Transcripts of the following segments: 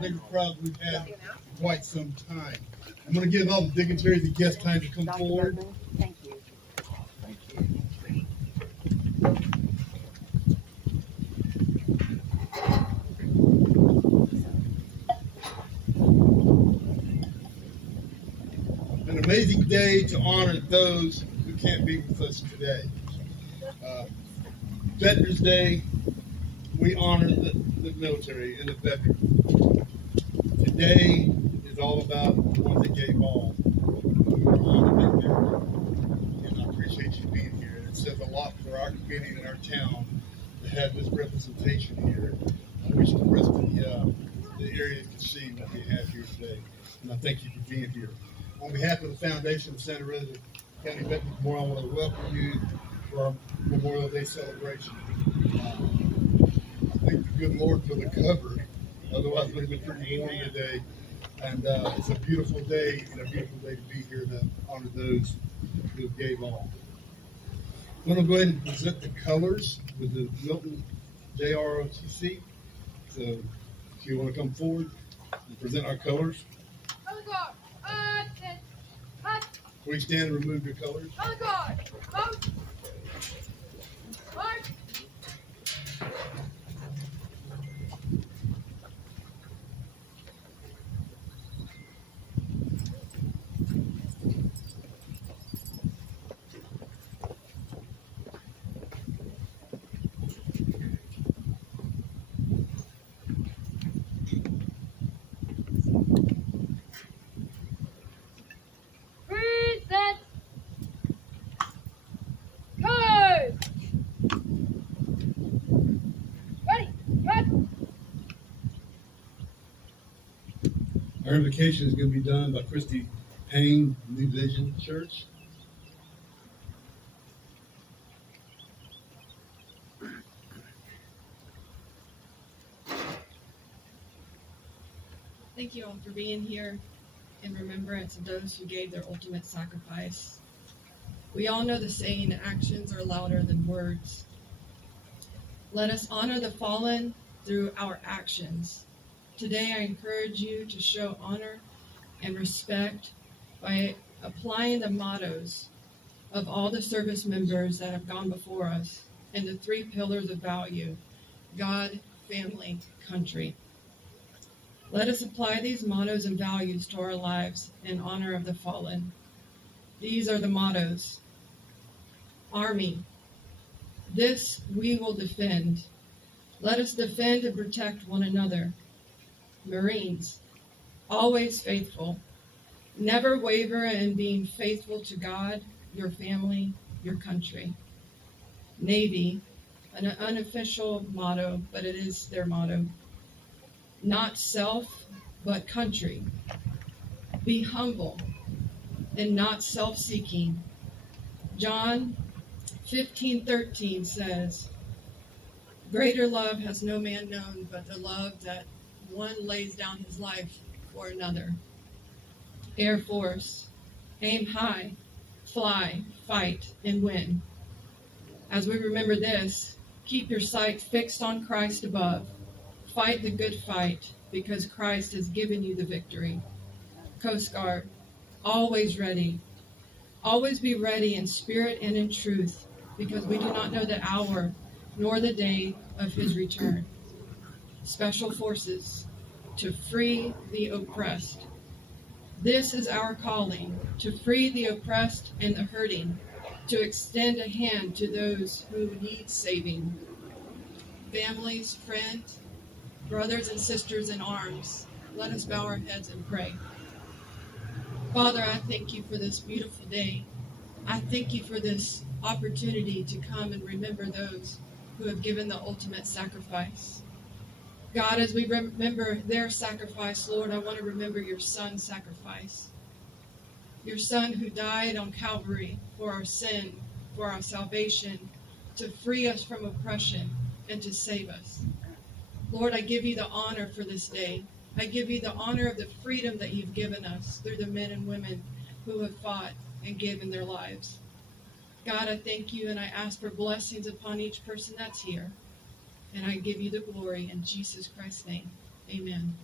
bigger crowd we've had in quite some time. I'm going to give all the dignitaries and guests time to come forward. Thank you. An amazing day to honor those who can't be with us today. Veterans Day, we honor the military and the veterans. Today is all about the ones that gave all. We want to honor them there. And I appreciate you being here. And it says a lot for our community and our town to have this representation here. I wish the rest of the area could see what we have here today. And I thank you for being here. On behalf of the Foundation of Santa Rosa County Veterans Memorial, I want to welcome you for our Memorial Day celebration. I thank the good Lord for the cover. Otherwise, it would have been pretty warm today. And it's a beautiful day, and a beautiful day to be here to honor those who gave all. I'm going to go ahead and present the colors with the Milton JROTC. So if you want to come forward and present our colors. Please stand and remove your colors. Our invocation is going to be done by Christy Payne, New Vision Church. Thank you all for being here in remembrance of those who gave their ultimate sacrifice. We all know the saying, actions are louder than words. Let us honor the fallen through our actions. Today, I encourage you to show honor and respect by applying the mottos of all the service members that have gone before us and the 3 pillars of value: God, family, country. Let us apply these mottos and values to our lives in honor of the fallen. These are the mottos. Army, this we will defend. Let us defend and protect one another. Marines, always faithful. Never waver in being faithful to God, your family, your country. Navy, an unofficial motto, but it is their motto. Not self, but country. Be humble and not self-seeking. John 15:13 says, greater love has no man known but the love that one lays down his life for another. Air Force, aim high, fly, fight, and win. As we remember this, keep your sight fixed on Christ above. Fight the good fight because Christ has given you the victory. Coast Guard, always ready. Always be ready in spirit and in truth, because we do not know the hour nor the day of his return. Special Forces, to free the oppressed. This is our calling, to free the oppressed and the hurting, to extend a hand to those who need saving. Families, friends, brothers and sisters in arms, let us bow our heads and pray. Father, I thank you for this beautiful day. I thank you for this opportunity to come and remember those who have given the ultimate sacrifice. God, as we remember their sacrifice, Lord, I want to remember your son's sacrifice. Your son who died on Calvary for our sin, for our salvation, to free us from oppression and to save us. Lord, I give you the honor for this day. I give you the honor of the freedom that you've given us through the men and women who have fought and given their lives. God, I thank you and I ask for blessings upon each person that's here. And I give you the glory in Jesus Christ's name. Amen.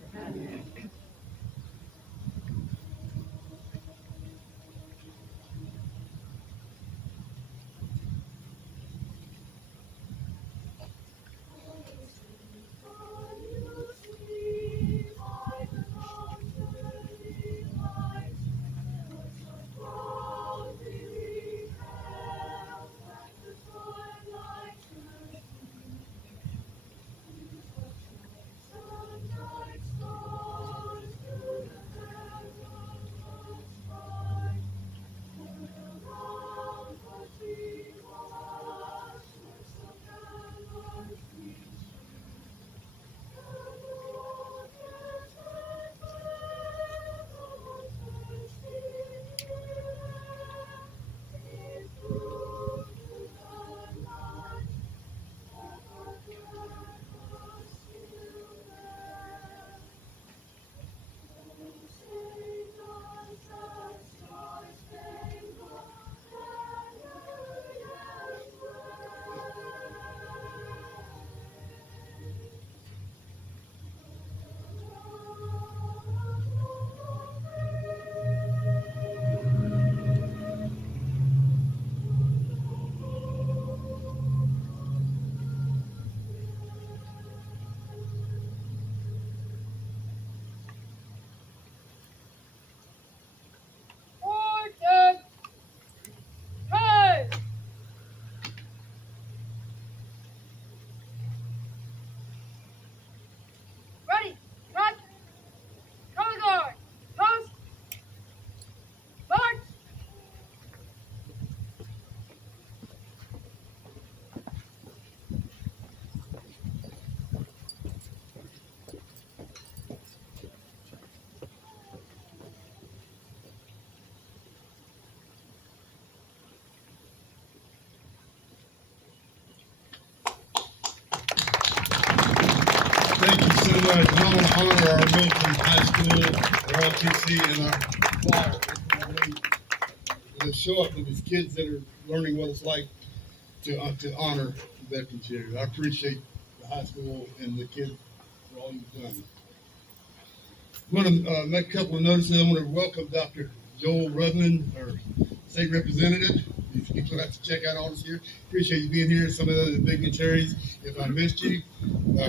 Ready, cut, color guard, post, march. Thank you so much. And I want to honor our Milton High School, our LTC, and our choir. To show up with these kids that are learning what it's like to honor veterans here. I appreciate the high school and the kids for all you've done. I want to make a couple of notices. I want to welcome Dr. Joel Rudman, our state representative. He's going to have to check out all this here. Appreciate you being here. Some of the other dignitaries. If I missed you,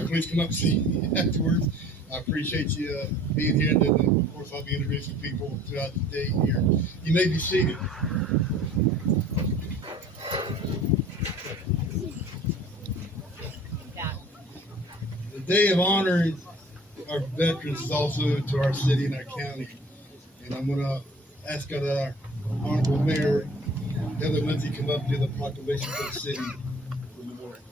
please come up and see me afterwards. I appreciate you being here. And then, of course, I'll be introducing people throughout the day here. You may be seated. The Day of Honoring our veterans is also to our city and our county. And I'm going to ask our Honorable Mayor, Heather Lindsay, come up to the proclamation for the city for memorial.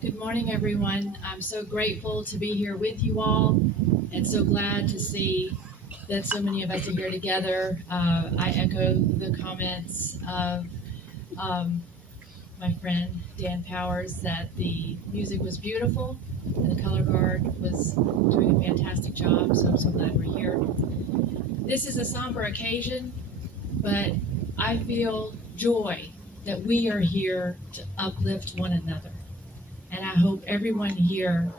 Good morning, everyone. I'm so grateful to be here with you all and so glad to see that so many of us are here together. I echo the comments of my friend Dan Powers that the music was beautiful and the color guard was doing a fantastic job, so I'm so glad we're here. This is a somber occasion, but I feel joy that we are here to uplift one another. And I hope everyone here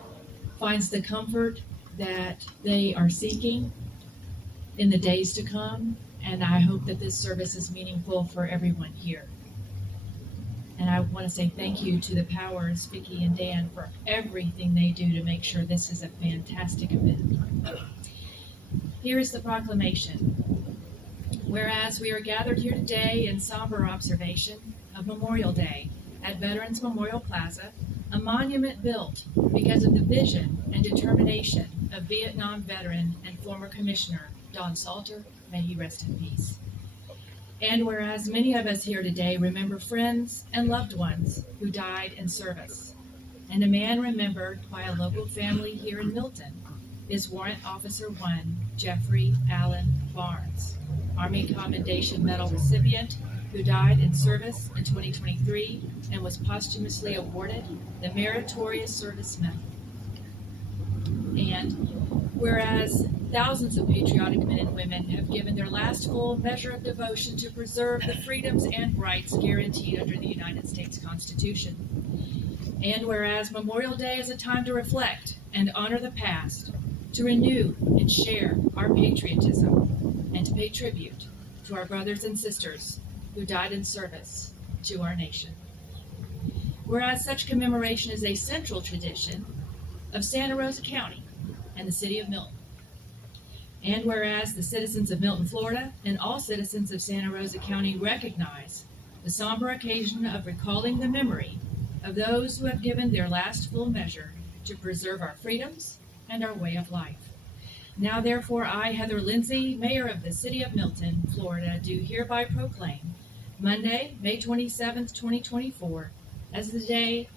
finds the comfort that they are seeking in the days to come. And I hope that this service is meaningful for everyone here. And I want to say thank you to the Powers, Vicki and Dan, for everything they do to make sure this is a fantastic event. Here is the proclamation. Whereas we are gathered here today in somber observation of Memorial Day at Veterans Memorial Plaza, a monument built because of the vision and determination of Vietnam veteran and former Commissioner Don Salter, may he rest in peace. And whereas many of us here today remember friends and loved ones who died in service, and a man remembered by a local family here in Milton is Warrant Officer 1 Jeffrey Allen Barnes, Army Commendation Medal recipient who died in service in 2023 and was posthumously awarded the Meritorious Service Medal. And whereas thousands of patriotic men and women have given their last full measure of devotion to preserve the freedoms and rights guaranteed under the United States Constitution. And whereas Memorial Day is a time to reflect and honor the past, to renew and share our patriotism, and to pay tribute to our brothers and sisters who died in service to our nation. Whereas such commemoration is a central tradition of Santa Rosa County and the city of Milton. And whereas the citizens of Milton, Florida, and all citizens of Santa Rosa County recognize the somber occasion of recalling the memory of those who have given their last full measure to preserve our freedoms and our way of life. Now, therefore, I, Heather Lindsay, Mayor of the City of Milton, Florida, do hereby proclaim Monday, May 27th, 2024, as the day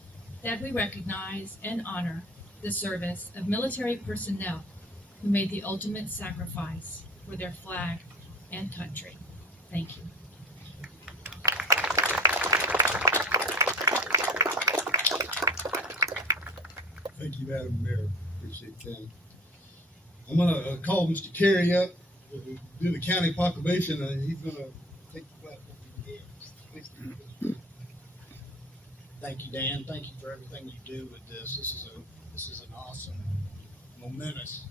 that we recognize and honor the service of military personnel who made the ultimate sacrifice for their flag and country. Thank you. Thank you, Madam Mayor. Appreciate that. I'm going to call Mr. Carey up to do the county proclamation, and he's going to take the platform. Thank you, Dan. Thank you for everything you do with this. This is an awesome, momentous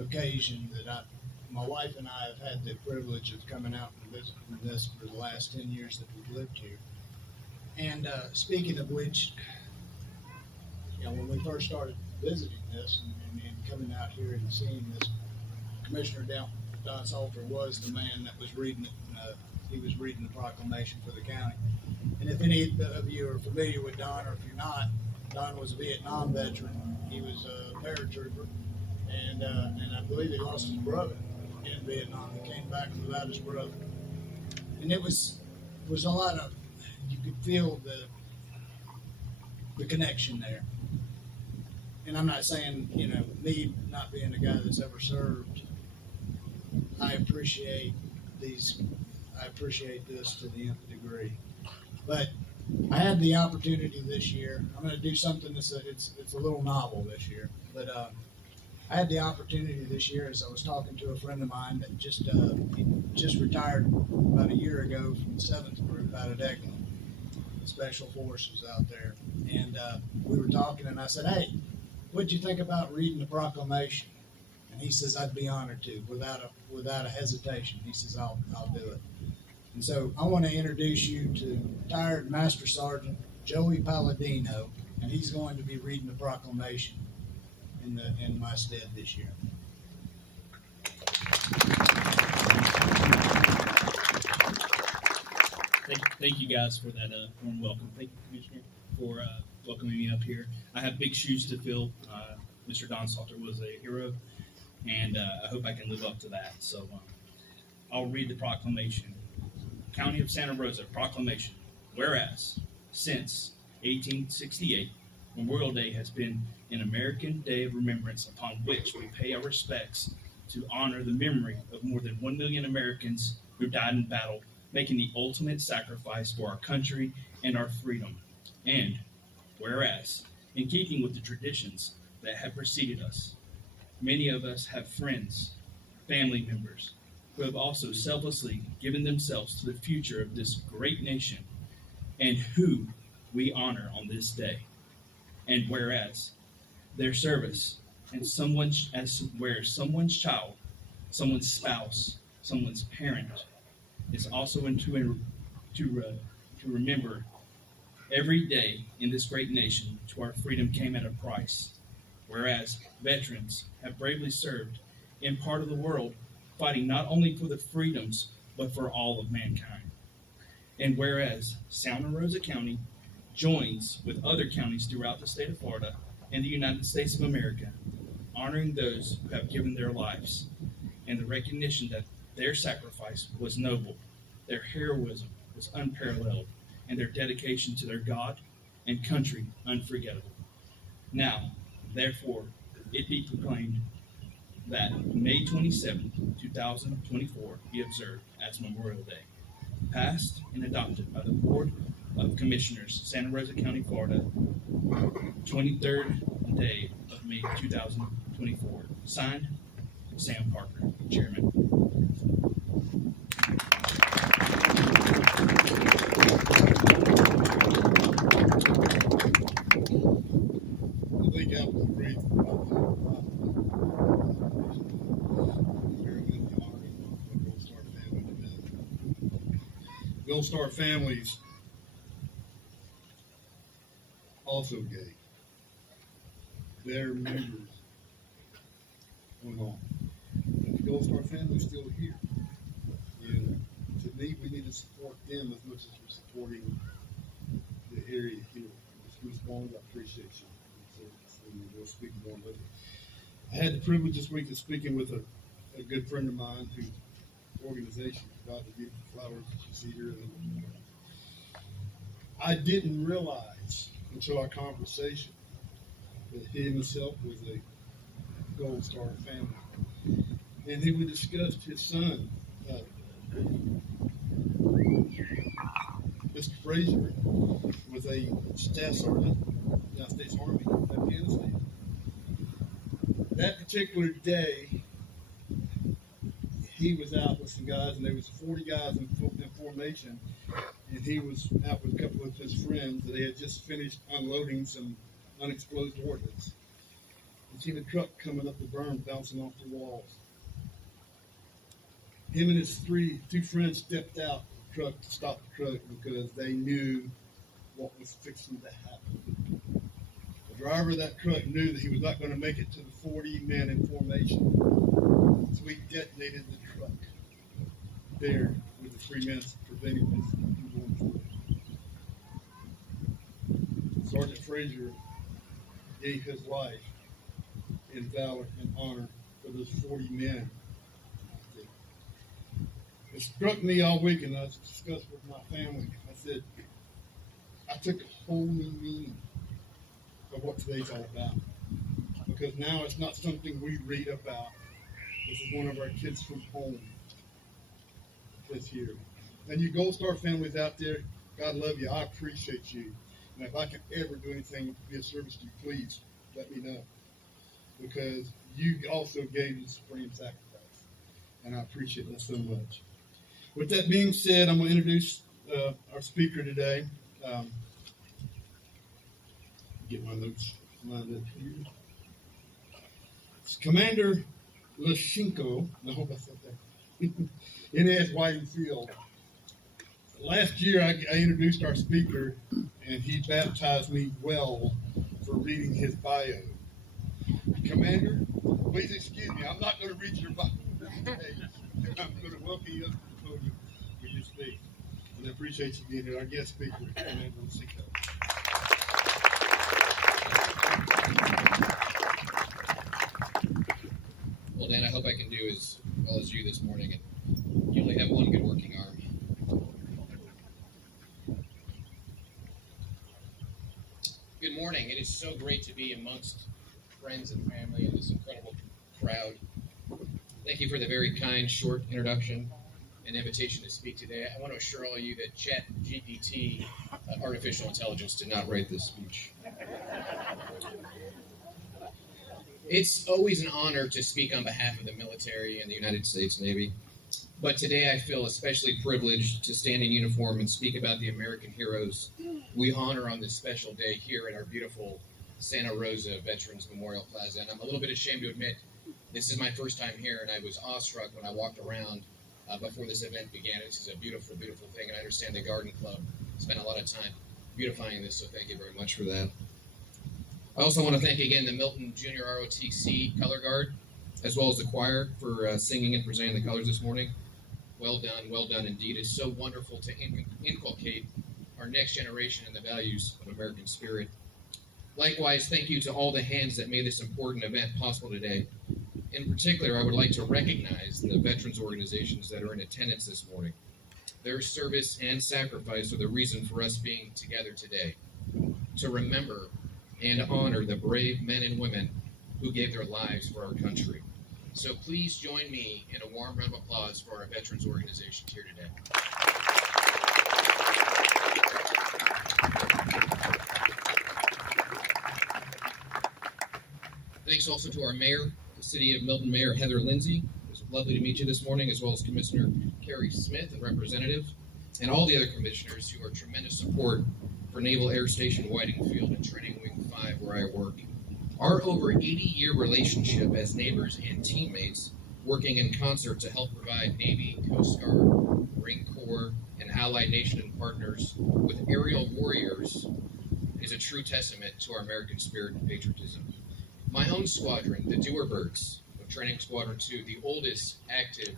occasion that my wife and I have had the privilege of coming out and visiting this for the last 10 years that we've lived here. And speaking of which, when we first started visiting this and coming out here and seeing this, Commissioner Don Salter was the man that was reading it. He was reading the proclamation for the county. And if any of you are familiar with Don, or if you're not, Don was a Vietnam veteran. He was a paratrooper, and I believe he lost his brother in Vietnam. He came back without his brother, and it was a lot of, you could feel the connection there. And I'm not saying, me not being a guy that's ever served, I appreciate this to the nth degree. But I had the opportunity this year. I'm going to do something it's a little novel this year. But I had the opportunity this year, as I was talking to a friend of mine that just retired about a year ago from the 7th Group out of Declan, the Special Forces out there. And we were talking, and I said, "Hey, what'd you think about reading the proclamation?" And he says, "I'd be honored to, without a hesitation." He says, I'll do it." And so I want to introduce you to retired Master Sergeant Joey Palladino, and he's going to be reading the proclamation in my stead this year. Thank you guys for that warm welcome. Thank you, Commissioner, for welcoming me up here. I have big shoes to fill. Mr. Don Salter was a hero, and I hope I can live up to that. So I'll read the proclamation. County of Santa Rosa Proclamation. Whereas, since 1868, Memorial Day has been an American day of remembrance upon which we pay our respects to honor the memory of more than 1 million Americans who died in battle, making the ultimate sacrifice for our country and our freedom. And whereas, in keeping with the traditions that have preceded us, many of us have friends, family members, who have also selflessly given themselves to the future of this great nation, and who we honor on this day. And whereas their service and someone's child, someone's spouse, someone's parent is also to remember every day in this great nation to our freedom came at a price. Whereas veterans have bravely served in part of the world, fighting not only for the freedoms, but for all of mankind. And whereas Santa Rosa County joins with other counties throughout the state of Florida and the United States of America, honoring those who have given their lives, and the recognition that their sacrifice was noble, their heroism was unparalleled, and their dedication to their God and country unforgettable. Now, therefore, it be proclaimed that May 27, 2024 be observed as Memorial Day, passed and adopted by the Board of Commissioners, Santa Rosa County, Florida, 23rd day of May 2024. Signed, Sam Parker, Chairman. Gold Star families also gave. Their members went on. But the Gold Star family is still here. And to me, we need to support them as much as we're supporting the area here. Ms. Bond, I appreciate you. And we'll speak more later. I had the privilege this week of speaking with a good friend of mine whose organization provided the beautiful flowers that you see here in the memorial. I didn't realize until our conversation that he himself was a Gold Star family. And he would discuss his son, Mr. Frazier, was a staff sergeant in the United States Army in Afghanistan. That particular day, he was out with some guys, and there was 40 guys in formation, and he was out with a couple of his friends that they had just finished unloading some unexploded ordnance. And see the truck coming up the berm, bouncing off the walls. Him and his two friends stepped out the truck to stop the truck because they knew what was fixing to happen. The driver of that truck knew that he was not going to make it to the 40 men in formation. So he detonated the truck there with the 3 minutes preventing this from going through. Sergeant Frazier gave his life in valor and honor for those 40 men. It struck me all week, and I discussed with my family. I said, I took a whole new meaning of what today's all about. Because now it's not something we read about. This is one of our kids from home this year. And you Gold Star families out there, God love you. I appreciate you. And if I can ever do anything to be of service to you, please let me know. Because you also gave the supreme sacrifice. And I appreciate that so much. With that being said, I'm going to introduce our speaker today. Get my notes lined up here. It's Commander Lashenko. I hope I said that. N.S. Whiting Field. Last year, I introduced our speaker, and he baptized me well for reading his bio. Commander, please excuse me. I'm not going to read your bio today. I'm going to welcome you up to the podium for your speech. And I appreciate you being here. Our guest speaker, Commander Lashenko. Well, Dan, I hope I can do as well as you this morning, and you only have one good working arm. Good morning. It is so great to be amongst friends and family and this incredible crowd. Thank you for the very kind, short introduction and invitation to speak today. I want to assure all of you that ChatGPT, artificial intelligence, did not write this speech. It's always an honor to speak on behalf of the military and the United States Navy, but today I feel especially privileged to stand in uniform and speak about the American heroes we honor on this special day here at our beautiful Santa Rosa Veterans Memorial Plaza. And I'm a little bit ashamed to admit this is my first time here, and I was awestruck when I walked around before this event began. This is a beautiful, beautiful thing, and I understand the Garden Club spent a lot of time beautifying this, so thank you very much for that. I also want to thank again the Milton Junior ROTC Color Guard, as well as the choir for singing and presenting the colors this morning. Well done indeed. It's so wonderful to inculcate our next generation in the values of American spirit. Likewise, thank you to all the hands that made this important event possible today. In particular, I would like to recognize the veterans organizations that are in attendance this morning. Their service and sacrifice are the reason for us being together today, to remember and honor the brave men and women who gave their lives for our country. So please join me in a warm round of applause for our veterans organizations here today. Thanks also to our mayor, the City of Milton Mayor Heather Lindsay. It was lovely to meet you this morning, as well as Commissioner Carrie Smith, a representative, and all the other commissioners who are tremendous support for Naval Air Station Whiting Field and Training Wing 5, where I work. Our over 80-year relationship as neighbors and teammates, working in concert to help provide Navy, Coast Guard, Marine Corps, and allied nation and partners with aerial warriors is a true testament to our American spirit and patriotism. My own squadron, the Doorbirds of Training Squadron 2, the oldest active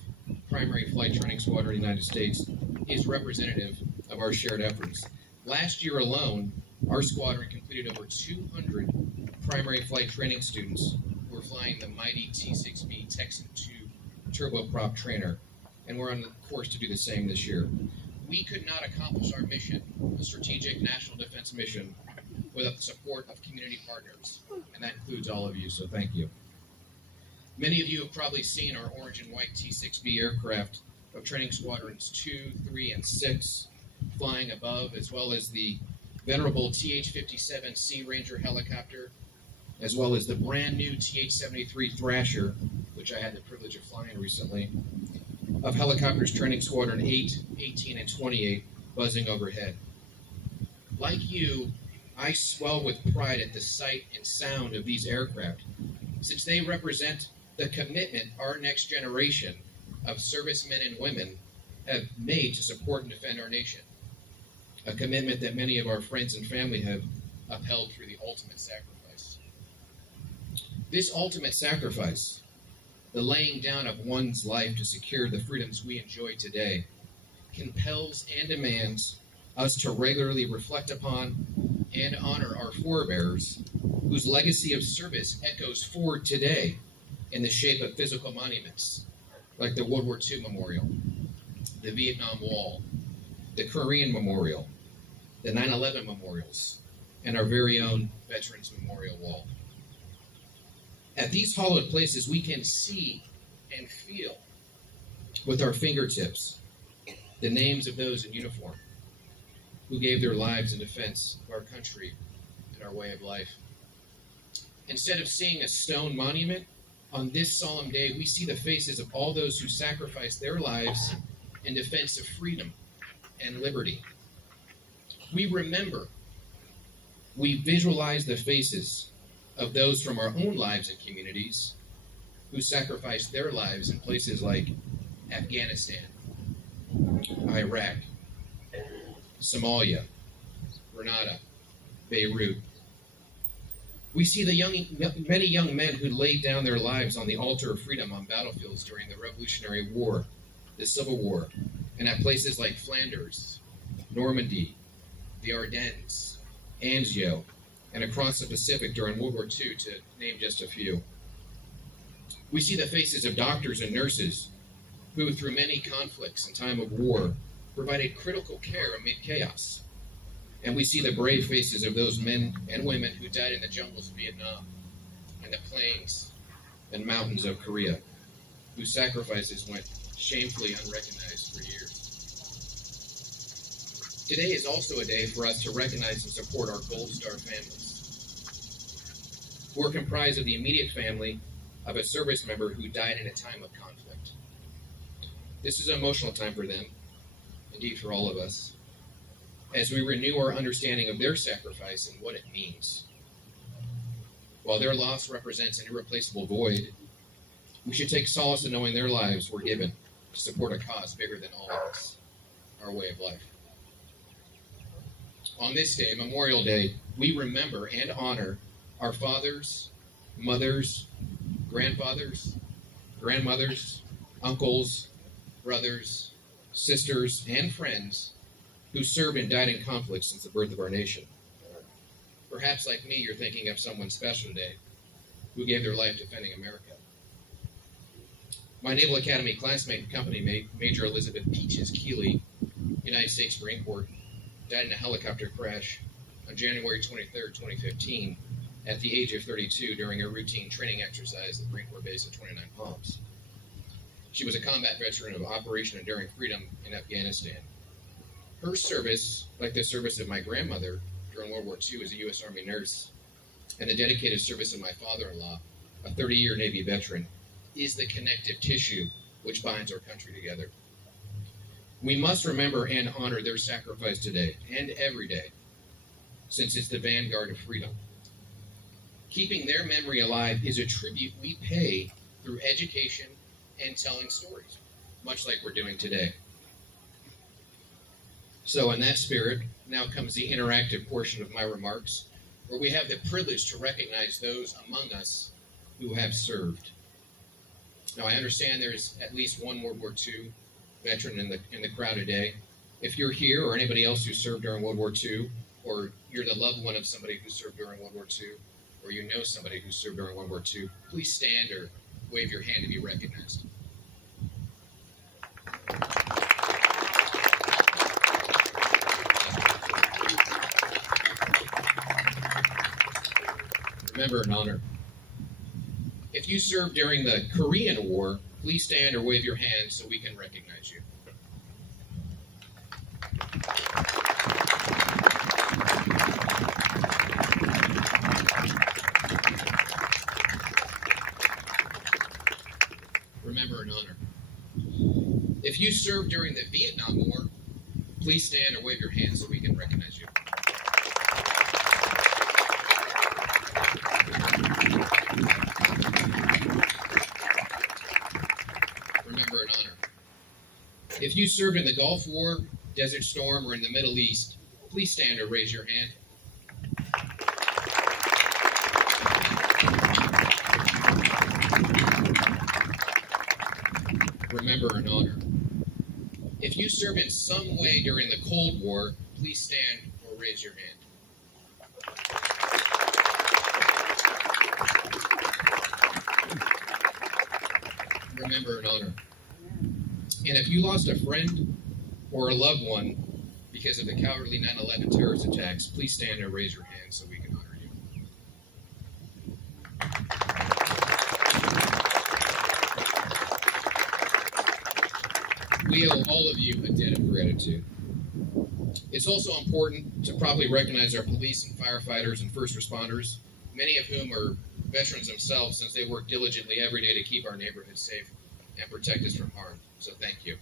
primary flight training squadron in the United States, is representative of our shared efforts. Last year alone, our squadron completed over 200 primary flight training students who were flying the mighty T-6B Texan II turboprop trainer, and we're on the course to do the same this year. We could not accomplish our mission, the strategic national defense mission, without the support of community partners, and that includes all of you, so thank you. Many of you have probably seen our orange and white T-6B aircraft of Training Squadrons 2, 3, and 6 flying above, as well as the venerable TH-57 Sea Ranger helicopter, as well as the brand new TH-73 Thrasher, which I had the privilege of flying recently, of helicopters Training Squadron 8, 18, and 28 buzzing overhead. Like you, I swell with pride at the sight and sound of these aircraft, since they represent the commitment our next generation of servicemen and women have made to support and defend our nation. A commitment that many of our friends and family have upheld through the ultimate sacrifice. This ultimate sacrifice, the laying down of one's life to secure the freedoms we enjoy today, compels and demands us to regularly reflect upon and honor our forebears, whose legacy of service echoes forward today in the shape of physical monuments, like the World War II Memorial, the Vietnam Wall, the Korean Memorial, the 9/11 Memorials, and our very own Veterans Memorial Wall. At these hallowed places, we can see and feel with our fingertips the names of those in uniform who gave their lives in defense of our country and our way of life. Instead of seeing a stone monument, on this solemn day, we see the faces of all those who sacrificed their lives in defense of freedom and liberty. We remember, we visualize the faces of those from our own lives and communities who sacrificed their lives in places like Afghanistan, Iraq, Somalia, Grenada, Beirut. We see the many young men who laid down their lives on the altar of freedom on battlefields during the Revolutionary War, the Civil War, and at places like Flanders, Normandy, the Ardennes, Anzio, and across the Pacific during World War II, to name just a few. We see the faces of doctors and nurses who, through many conflicts and time of war, provided critical care amid chaos. And we see the brave faces of those men and women who died in the jungles of Vietnam and the plains and mountains of Korea, whose sacrifices went shamefully unrecognized for years. Today is also a day for us to recognize and support our Gold Star families, who are comprised of the immediate family of a service member who died in a time of conflict. This is an emotional time for them, indeed for all of us, as we renew our understanding of their sacrifice and what it means. While their loss represents an irreplaceable void, we should take solace in knowing their lives were given to support a cause bigger than all of us, our way of life. On this day, Memorial Day, we remember and honor our fathers, mothers, grandfathers, grandmothers, uncles, brothers, sisters, and friends who served and died in conflict since the birth of our nation. Perhaps like me, you're thinking of someone special today who gave their life defending America. My Naval Academy classmate and company mate, Major Elizabeth Peaches Keeley, United States Marine Corps, died in a helicopter crash on January 23, 2015, at the age of 32 during a routine training exercise at the Marine Corps base at 29 Palms. She was a combat veteran of Operation Enduring Freedom in Afghanistan. Her service, like the service of my grandmother during World War II as a U.S. Army nurse, and the dedicated service of my father-in-law, a 30-year Navy veteran, is the connective tissue which binds our country together. We must remember and honor their sacrifice today and every day, since it's the vanguard of freedom. Keeping their memory alive is a tribute we pay through education and telling stories, much like we're doing today. So in that spirit, now comes the interactive portion of my remarks, where we have the privilege to recognize those among us who have served. Now, I understand there's at least one World War II veteran in the crowd today. If you're here or anybody else who served during World War II, or you're the loved one of somebody who served during World War II, or you know somebody who served during World War II, please stand or wave your hand to be recognized. Remember and honor. If you served during the Korean War, please stand or wave your hand so we can recognize you. Remember and honor. If you served during the Vietnam War, please stand or wave your hand so we can recognize you. Remember and honor. If you served in the Gulf War, Desert Storm, or in the Middle East, please stand or raise your hand. Remember and honor. If you served in some way during the Cold War, please stand or raise your hand. Remember and honor. And if you lost a friend or a loved one because of the cowardly 9/11 terrorist attacks, please stand or raise your hand so we can honor you. We owe all of you a debt of gratitude. It's also important to properly recognize our police and firefighters and first responders, many of whom are veterans themselves since they work diligently every day to keep our neighborhoods safe and protect us from harm. So thank you.